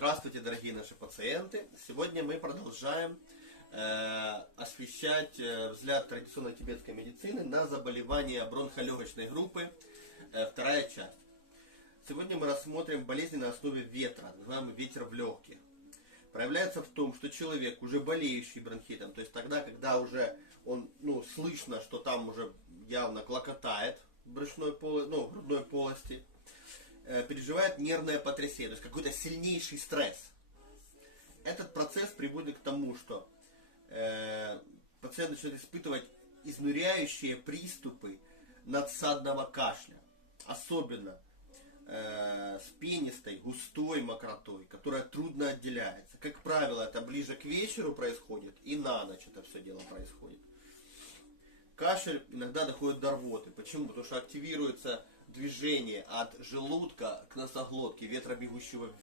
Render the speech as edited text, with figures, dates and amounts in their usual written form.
Здравствуйте, дорогие наши пациенты! Сегодня мы продолжаем освещать взгляд традиционной тибетской медицины на заболевания бронхолегочной группы, вторая часть. Сегодня мы рассмотрим болезни на основе ветра, называемый ветер в легких. Проявляется в том, что человек, уже болеющий бронхитом, то есть тогда, когда уже слышно, что там уже явно клокотает в грудной полости, переживает нервное потрясение, то есть какой-то сильнейший стресс. Этот процесс приводит к тому, что пациент начинает испытывать изнуряющие приступы надсадного кашля, особенно с пенистой, густой мокротой, которая трудно отделяется. Как правило, это ближе к вечеру происходит и на ночь это все дело происходит. Кашель иногда доходит до рвоты. Почему? Потому что активируется движение от желудка к носоглотке, ветра, бегущего